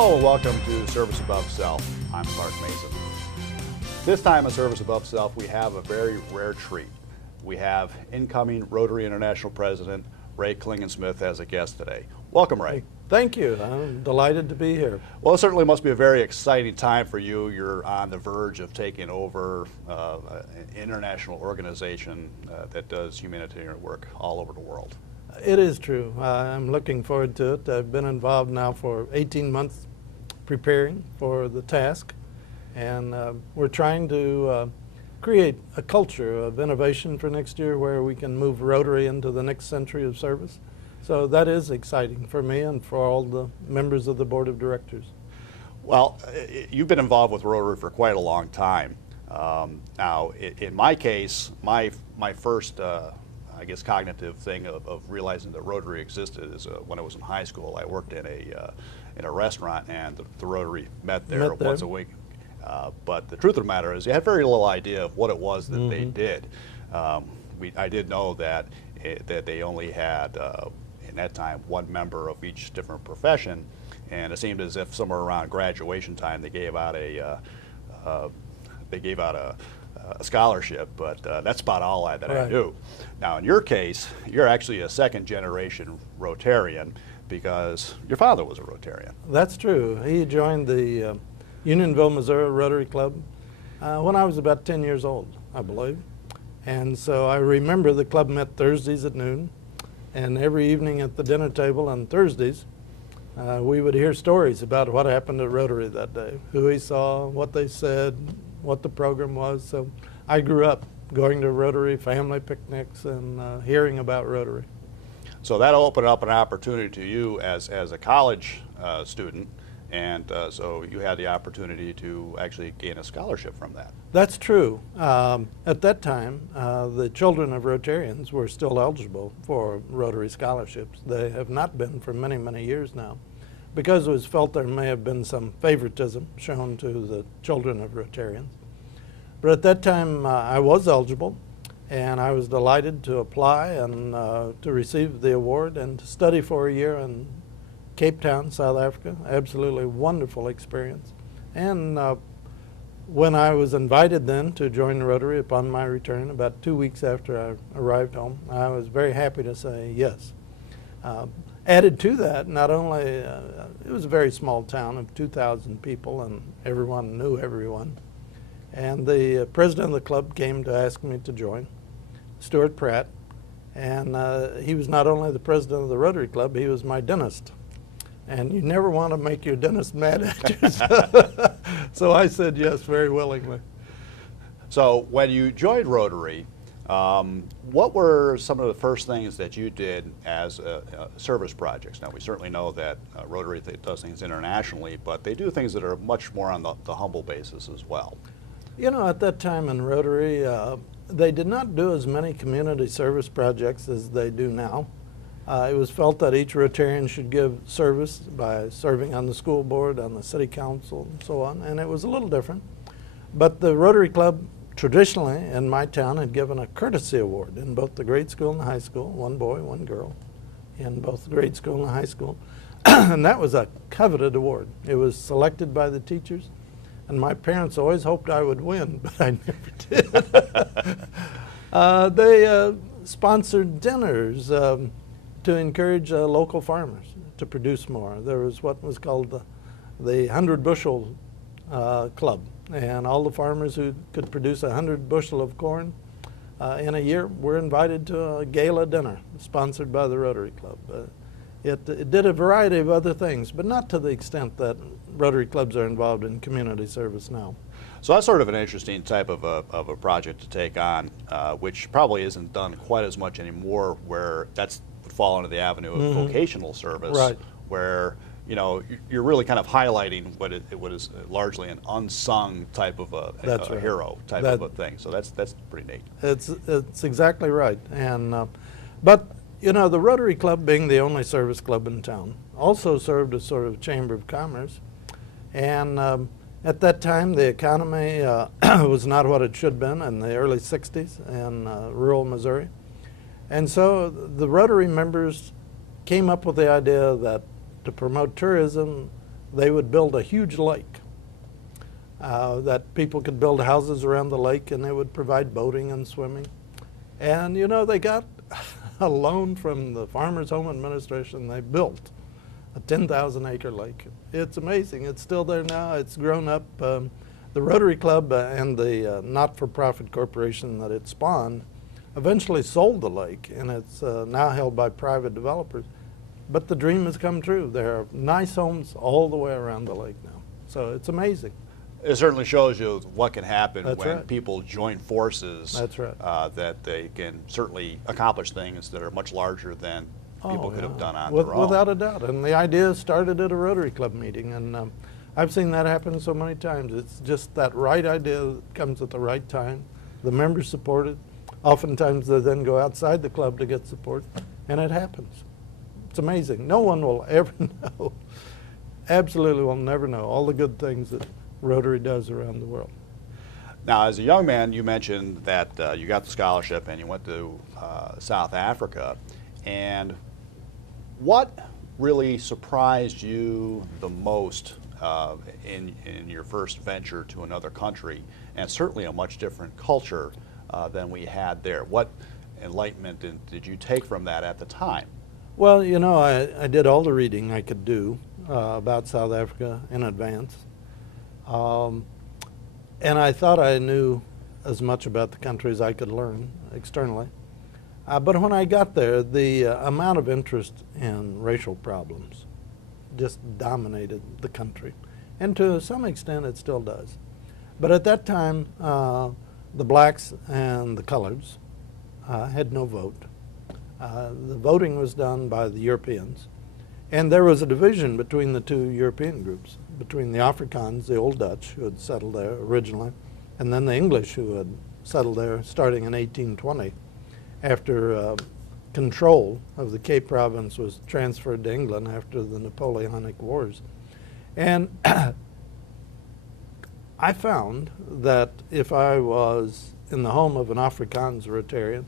Hello and welcome to Service Above Self. I'm Clark Mason. This time on Service Above Self, we have a very rare treat. We have incoming Rotary International President Ray Klingensmith as a guest today. Welcome, Ray. Thank you. I'm delighted to be here. Well, it certainly must be a very exciting time for you. You're on the verge of taking over an international organization that does humanitarian work all over the world. It is true. I'm looking forward to it. I've been involved now for 18 months preparing for the task, and we're trying to create a culture of innovation for next year where we can move Rotary into the next century of service. So that is exciting for me and for all the members of the board of directors. Well, you've been involved with Rotary for quite a long time. Now, in my case, my first I guess cognitive thing of realizing that Rotary existed is when I was in high school. I worked in a restaurant, and the Rotary met there once a week. But the truth of the matter is, you had very little idea of what it was that they did. I did know that they only had in that time one member of each different profession, and it seemed as if somewhere around graduation time they gave out a scholarship, but that's about all that I knew. Now, in your case, you're actually a second-generation Rotarian because your father was a Rotarian. That's true. He joined the Unionville, Missouri Rotary Club when I was about 10 years old, I believe. And so I remember the club met Thursdays at noon, and every evening at the dinner table on Thursdays, we would hear stories about what happened at Rotary that day, who he saw, what they said, what the program was. So I grew up going to Rotary family picnics and hearing about Rotary. So that opened up an opportunity to you as a college student, and so you had the opportunity to actually gain a scholarship from that. That's true. At that time, the children of Rotarians were still eligible for Rotary scholarships. They have not been for many, many years now, because it was felt there may have been some favoritism shown to the children of Rotarians. But at that time, I was eligible, and I was delighted to apply and to receive the award and to study for a year in Cape Town, South Africa. Absolutely wonderful experience. And when I was invited then to join Rotary upon my return, about 2 weeks after I arrived home, I was very happy to say yes. Added to that, not only, it was a very small town of 2,000 people, and everyone knew everyone. And the president of the club came to ask me to join, Stuart Pratt. And he was not only the president of the Rotary Club, he was my dentist. And you never want to make your dentist mad at you. So I said yes very willingly. So when you joined Rotary, what were some of the first things that you did as service projects? Now, we certainly know that Rotary does things internationally, but they do things that are much more on the humble basis as well. You know, at that time in Rotary, they did not do as many community service projects as they do now. It was felt that each Rotarian should give service by serving on the school board, on the city council, and so on, and it was a little different. But the Rotary Club traditionally in my town had given a courtesy award in both the grade school and the high school, one boy, one girl, in both the grade school and the high school. And that was a coveted award. It was selected by the teachers, and my parents always hoped I would win, but I never did. They sponsored dinners to encourage local farmers to produce more. There was what was called the 100 Bushel Club, and all the farmers who could produce 100 bushel of corn in a year were invited to a gala dinner sponsored by the Rotary Club. It did a variety of other things, but not to the extent that Rotary clubs are involved in community service now. So that's sort of an interesting type of a project to take on, which probably isn't done quite as much anymore, where that's would fall into the avenue of vocational service, right, where you're really kind of highlighting what is largely an unsung type of a hero type of a thing. So that's pretty neat. It's exactly right. And but the Rotary Club, being the only service club in town, also served as sort of chamber of commerce. And at that time, the economy was not what it should have been in the early 60s in rural Missouri. And so the Rotary members came up with the idea that to promote tourism, they would build a huge lake that people could build houses around the lake, and they would provide boating and swimming. And you know, they got a loan from the Farmers Home Administration. They built a 10,000-acre lake. It's amazing. It's still there now. It's grown up. The Rotary Club and the not-for-profit corporation that it spawned eventually sold the lake, and it's now held by private developers. But the dream has come true. There are nice homes all the way around the lake now. So it's amazing. It certainly shows you what can happen That's when right. people join forces. That's right. That they can certainly accomplish things that are much larger than people could have yeah. done on their own. Without a doubt. And the idea started at a Rotary Club meeting, and I've seen that happen so many times. It's just that right idea that comes at the right time. The members support it. Oftentimes they then go outside the club to get support, and it happens. It's amazing. No one will ever know, absolutely will never know all the good things that Rotary does around the world. Now, as a young man, you mentioned that you got the scholarship and you went to South Africa. And what really surprised you the most in your first venture to another country, and certainly a much different culture than we had there? What enlightenment did you take from that at the time? Well, you know, I did all the reading I could do about South Africa in advance. And I thought I knew as much about the country as I could learn externally. But when I got there, the amount of interest in racial problems just dominated the country. And to some extent, it still does. But at that time, the blacks and the coloreds had no vote. The voting was done by the Europeans. And there was a division between the two European groups, between the Afrikaans, the old Dutch, who had settled there originally, and then the English, who had settled there starting in 1820, after control of the Cape Province was transferred to England after the Napoleonic Wars. And I found that if I was in the home of an Afrikaans Rotarian,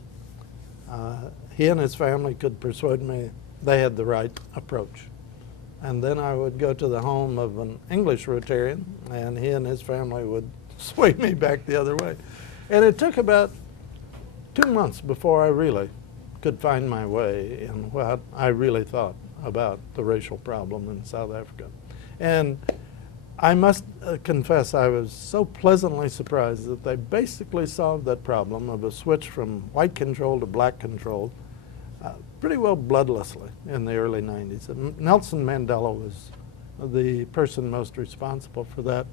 he and his family could persuade me they had the right approach. And then I would go to the home of an English Rotarian, and he and his family would sway me back the other way. And it took about 2 months before I really could find my way in what I really thought about the racial problem in South Africa. And I must confess, I was so pleasantly surprised that they basically solved that problem of a switch from white control to black control pretty well bloodlessly in the early 90s. And Nelson Mandela was the person most responsible for that.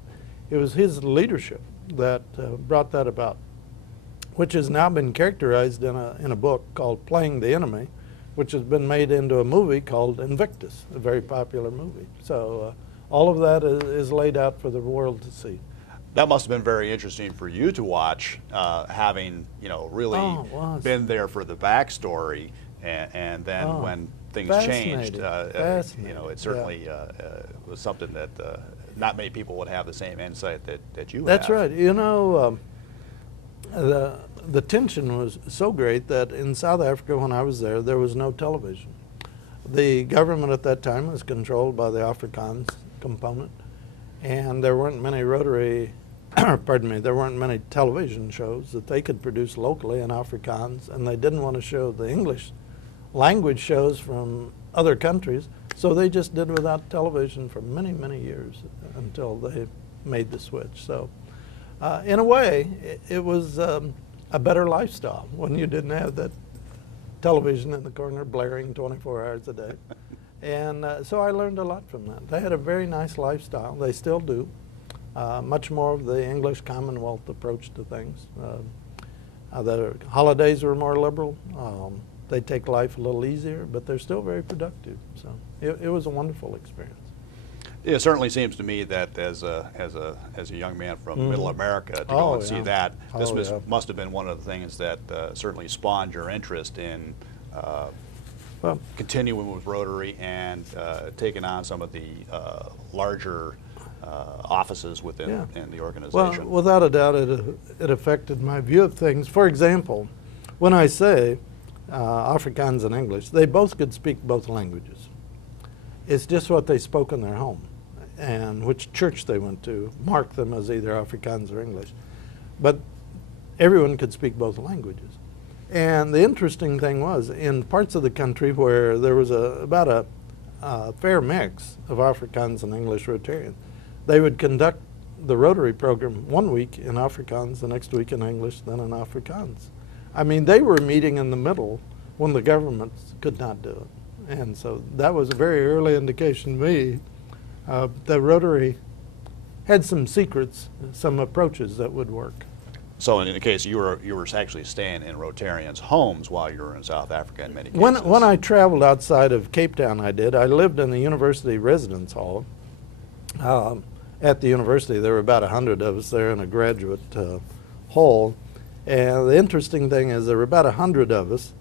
It was his leadership that brought that about, which has now been characterized in a book called Playing the Enemy, which has been made into a movie called Invictus, a very popular movie. So all of that is laid out for the world to see. That must have been very interesting for you to watch, having really been there for the backstory, and then when things changed, it certainly was something that not many people would have the same insight that you have. That's right. You know, the tension was so great that in South Africa, when I was there was no television. The government at that time was controlled by the Afrikaans component, and there weren't many Rotary, pardon me, there weren't many television shows that they could produce locally in Afrikaans, and they didn't want to show the English language shows from other countries, so they just did without television for many, many years until they made the switch. So in a way, it was a better lifestyle when you didn't have that television in the corner blaring 24 hours a day. And so I learned a lot from that. They had a very nice lifestyle. They still do. Much more of the English Commonwealth approach to things. The holidays were more liberal. They take life a little easier, but they're still very productive. So it was a wonderful experience. It certainly seems to me that as a young man from Middle America to go and see that, this must have been one of the things that certainly spawned your interest in continuing with Rotary and taking on some of the larger offices within the organization. Well, without a doubt, it affected my view of things. For example, when I say Afrikaans and English, they both could speak both languages. It's just what they spoke in their home. and which church they went to marked them as either Afrikaans or English. But everyone could speak both languages. And the interesting thing was, in parts of the country where there was about a fair mix of Afrikaans and English Rotarians, they would conduct the Rotary program one week in Afrikaans, the next week in English, then in Afrikaans. I mean, they were meeting in the middle when the governments could not do it. And so that was a very early indication to me that Rotary had some secrets, some approaches that would work. So in the case you were actually staying in Rotarians' homes while you were in South Africa in many cases. When I traveled outside of Cape Town, I lived in the university residence hall. At the university, there were about 100 of us there in a graduate hall. And the interesting thing is there were about 100 of us,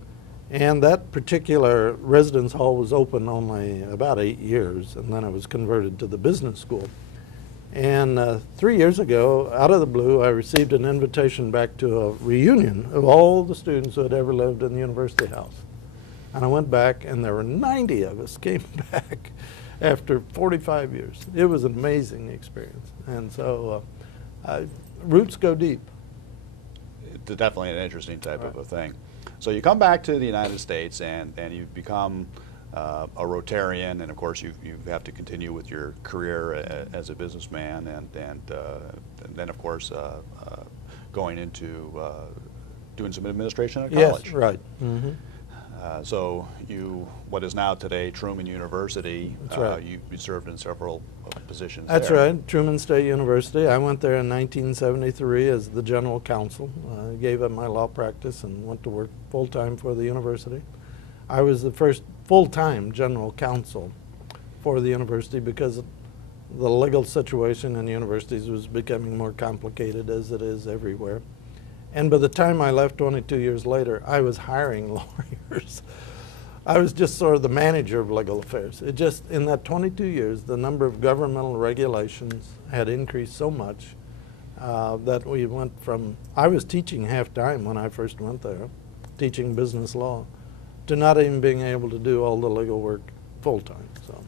and that particular residence hall was open only about 8 years, and then it was converted to the business school. And 3 years ago, out of the blue, I received an invitation back to a reunion of all the students who had ever lived in the university house. And I went back, and there were 90 of us came back after 45 years. It was an amazing experience. And so roots go deep. It's definitely an interesting type of a thing. So you come back to the United States and you become a Rotarian, and of course you have to continue with your career as a businessman, and then of course going into doing some administration at college. Yes, right. Mm-hmm. So what is now today Truman University, That's right. You served in several positions That's there. right, Truman State University. I went there in 1973 as the general counsel. I gave up my law practice and went to work full-time for the university. I was the first full-time general counsel for the university because the legal situation in universities was becoming more complicated, as it is everywhere. And by the time I left 22 years later, I was hiring lawyers. I was just sort of the manager of legal affairs. It just, in that 22 years, the number of governmental regulations had increased so much that we went from, I was teaching half-time when I first went there, teaching business law, to not even being able to do all the legal work full-time. So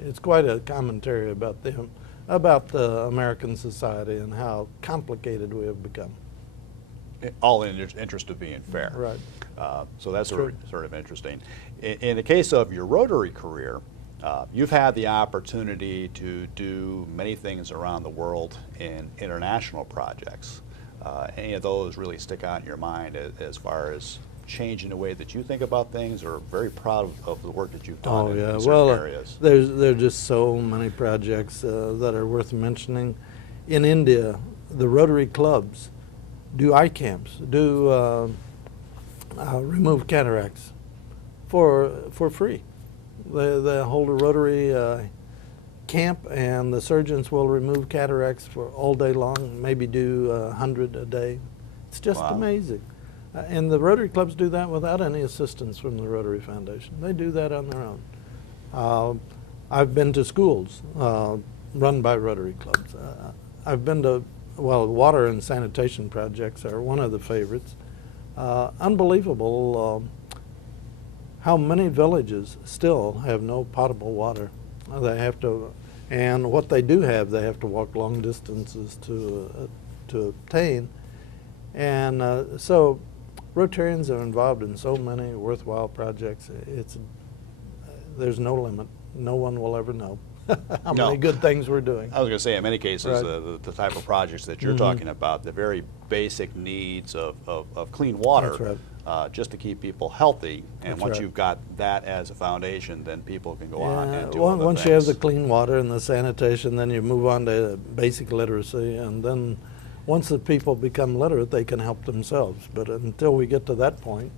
it's quite a commentary about the American society and how complicated we have become. All in the interest of being fair. Right. So that's sort of interesting. In the case of your Rotary career, you've had the opportunity to do many things around the world in international projects. Any of those really stick out in your mind as far as changing the way that you think about things, or very proud of the work that you've done in certain areas? There are just so many projects that are worth mentioning. In India, the Rotary clubs do eye camps, do remove cataracts for free. They hold a Rotary camp, and the surgeons will remove cataracts for all day long, maybe do 100 a day. It's just amazing. And the Rotary clubs do that without any assistance from the Rotary Foundation. They do that on their own. I've been to schools run by Rotary clubs. I've been to, well, water and sanitation projects are one of the favorites. Unbelievable how many villages still have no potable water. They have to, and what they do have, they have to walk long distances to obtain. And so Rotarians are involved in so many worthwhile projects. There's no limit. No one will ever know how many good things we're doing. I was going to say, in many cases, Right. the type of projects that you're talking about, the very basic needs of clean water, That's right. just to keep people healthy. And That's once right. you've got that as a foundation, then people can go on and do other Once things. you have the clean water and the sanitation, then you move on to basic literacy, and then once the people become literate, they can help themselves. But until we get to that point,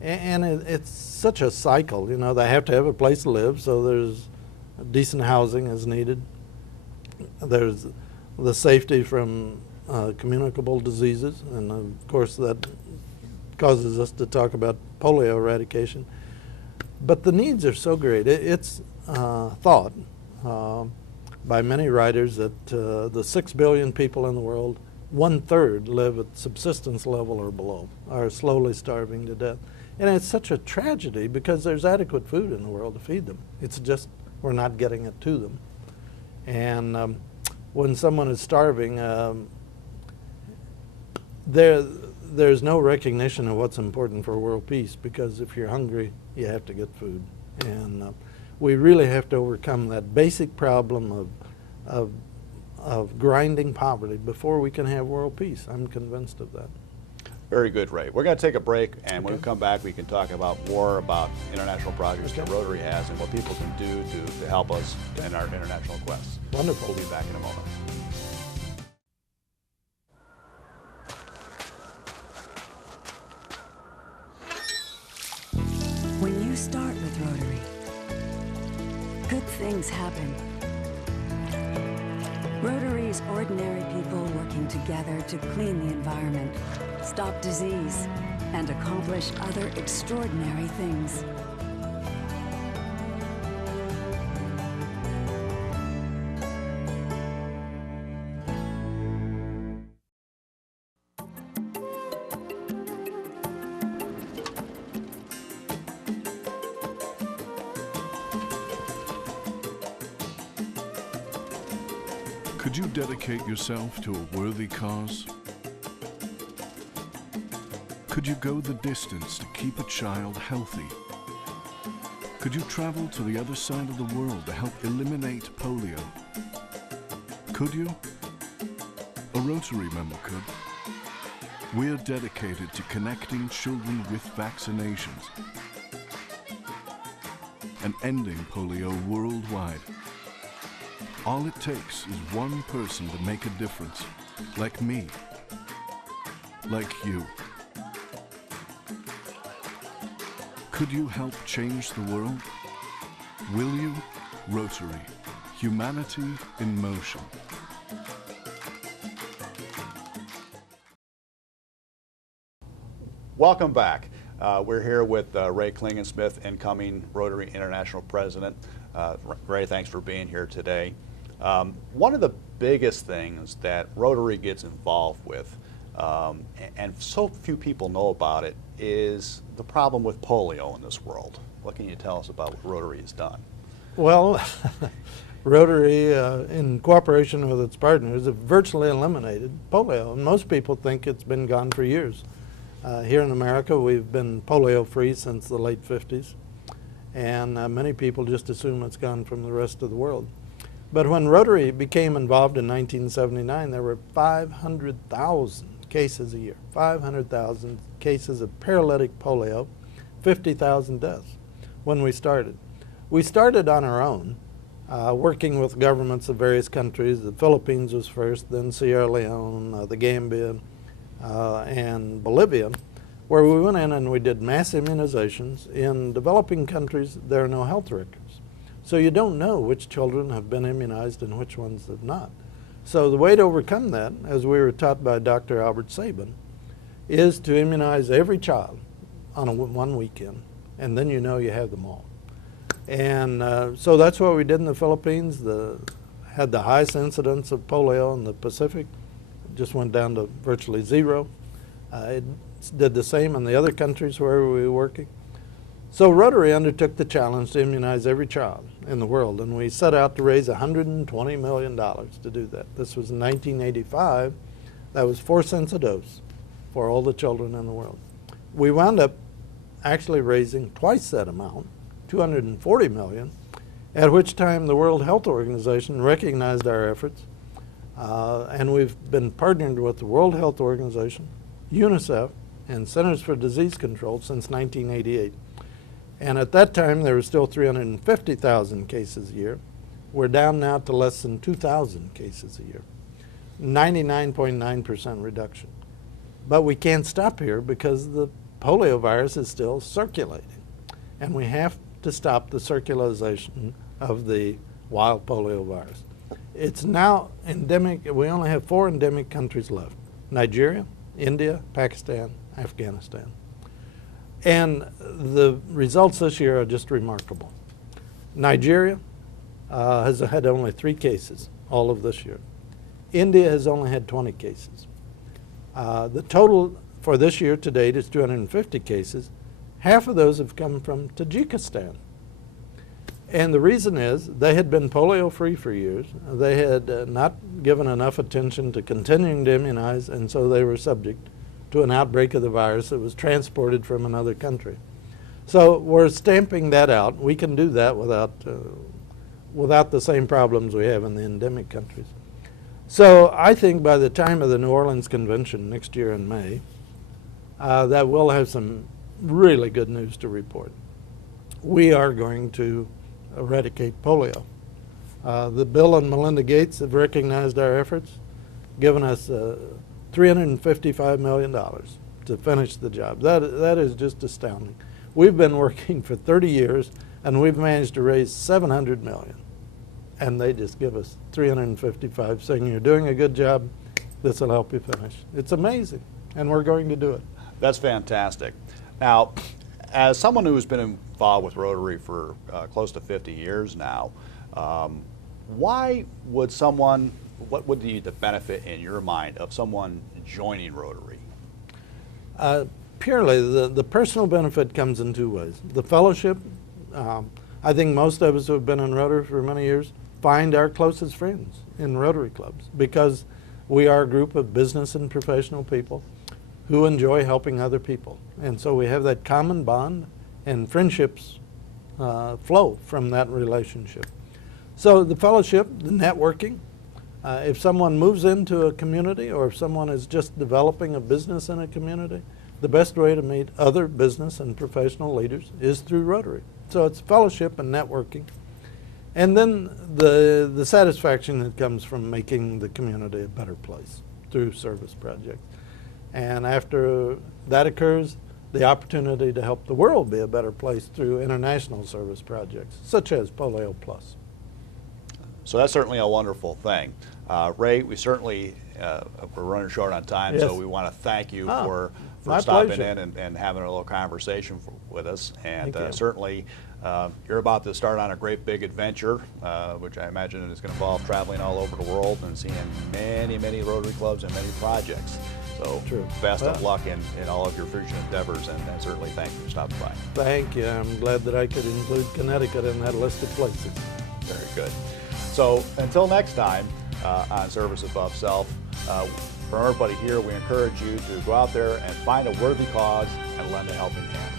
it's such a cycle. You know, they have to have a place to live, so there's decent housing is needed. There's the safety from communicable diseases, and of course that causes us to talk about polio eradication. But the needs are so great. It's thought by many writers that the 6 billion people in the world, 1/3 live at subsistence level or below, are slowly starving to death. And it's such a tragedy because there's adequate food in the world to feed them. It's just we're not getting it to them. And when someone is starving, there's no recognition of what's important for world peace, because if you're hungry, you have to get food. And we really have to overcome that basic problem of grinding poverty before we can have world peace. I'm convinced of that. Very good, Ray. We're going to take a break, and when we come back, we can talk about more about international projects that Rotary has and what people can do to help us in our international quests. Wonderful. We'll be back in a moment. When you start with Rotary, good things happen. Rotary's ordinary people working together to clean the environment, stop disease, and accomplish other extraordinary things. Could you dedicate yourself to a worthy cause? Could you go the distance to keep a child healthy? Could you travel to the other side of the world to help eliminate polio? Could you? A Rotary member could. We're dedicated to connecting children with vaccinations and ending polio worldwide. All it takes is one person to make a difference, like me, like you. Could you help change the world? Will you? Rotary. Humanity in motion. Welcome back. We're here with Ray Klingensmith, incoming Rotary International President. Ray, thanks for being here today. One of the biggest things that Rotary gets involved with, and so few people know about it, is the problem with polio in this world. What can you tell us about what Rotary has done? Well, Rotary, in cooperation with its partners, have virtually eliminated polio. And most people think it's been gone for years. Here in America, we've been polio-free since the late 50s. And many people just assume it's gone from the rest of the world. But when Rotary became involved in 1979, there were 500,000 cases a year, 500,000 cases of paralytic polio, 50,000 deaths when we started. We started on our own, working with governments of various countries. The Philippines was first, then Sierra Leone, the Gambia, and Bolivia, where we went in and we did mass immunizations. In developing countries, there are no health records. So you don't know which children have been immunized and which ones have not. So the way to overcome that, as we were taught by Dr. Albert Sabin, is to immunize every child on one weekend, and then you know you have them all. And so that's what we did in the Philippines. Had the highest incidence of polio in the Pacific, just went down to virtually zero. It did the same in the other countries where we were working. So Rotary undertook the challenge to immunize every child in the world, and we set out to raise $120 million to do that. This was in 1985. That was 4 cents a dose for all the children in the world. We wound up actually raising twice that amount, $240 million, at which time the World Health Organization recognized our efforts, and we've been partnered with the World Health Organization, UNICEF, and Centers for Disease Control since 1988. And at that time, there were still 350,000 cases a year. We're down now to less than 2,000 cases a year, 99.9% reduction. But we can't stop here because the polio virus is still circulating. And we have to stop the circulation of the wild polio virus. It's now endemic. We only have 4 endemic countries left: Nigeria, India, Pakistan, Afghanistan. And the results this year are just remarkable. Nigeria has had only 3 cases all of this year. India has only had 20 cases. The total for this year to date is 250 cases. Half of those have come from Tajikistan. And the reason is they had been polio-free for years. They had not given enough attention to continuing to immunize, and so they were subject to an outbreak of the virus that was transported from another country. So we're stamping that out. We can do that without the same problems we have in the endemic countries. So I think by the time of the New Orleans Convention next year in May, that we'll have some really good news to report. We are going to eradicate polio. The Bill and Melinda Gates have recognized our efforts, given us $355 million to finish the job. That is just astounding. We've been working for 30 years, and we've managed to raise $700 million. And they just give us 355, saying you're doing a good job, this will help you finish. It's amazing, and we're going to do it. That's fantastic. Now, as someone who's been involved with Rotary for close to 50 years now, why would someone, what would be the benefit in your mind of someone joining Rotary? Purely, the personal benefit comes in two ways. The fellowship, I think most of us who have been in Rotary for many years find our closest friends in Rotary clubs because we are a group of business and professional people who enjoy helping other people. And so we have that common bond, and friendships flow from that relationship. So the fellowship, the networking, if someone moves into a community or if someone is just developing a business in a community, the best way to meet other business and professional leaders is through Rotary. So it's fellowship and networking. And then the satisfaction that comes from making the community a better place through service projects. And after that occurs, the opportunity to help the world be a better place through international service projects, such as Polio Plus. So that's certainly a wonderful thing. Ray, we certainly, we're running short on time, so Yes. we want to thank you for my stopping pleasure. in and having a little conversation with us. And Thank you. certainly, you're about to start on a great big adventure, which I imagine is going to involve traveling all over the world and seeing many, many Rotary clubs and many projects. So True. best of Well, luck in all of your future endeavors, and certainly thank you for stopping by. Thank you. I'm glad that I could include Connecticut in that list of places. Very good. So until next time on Service Above Self, from everybody here, we encourage you to go out there and find a worthy cause and lend a helping hand.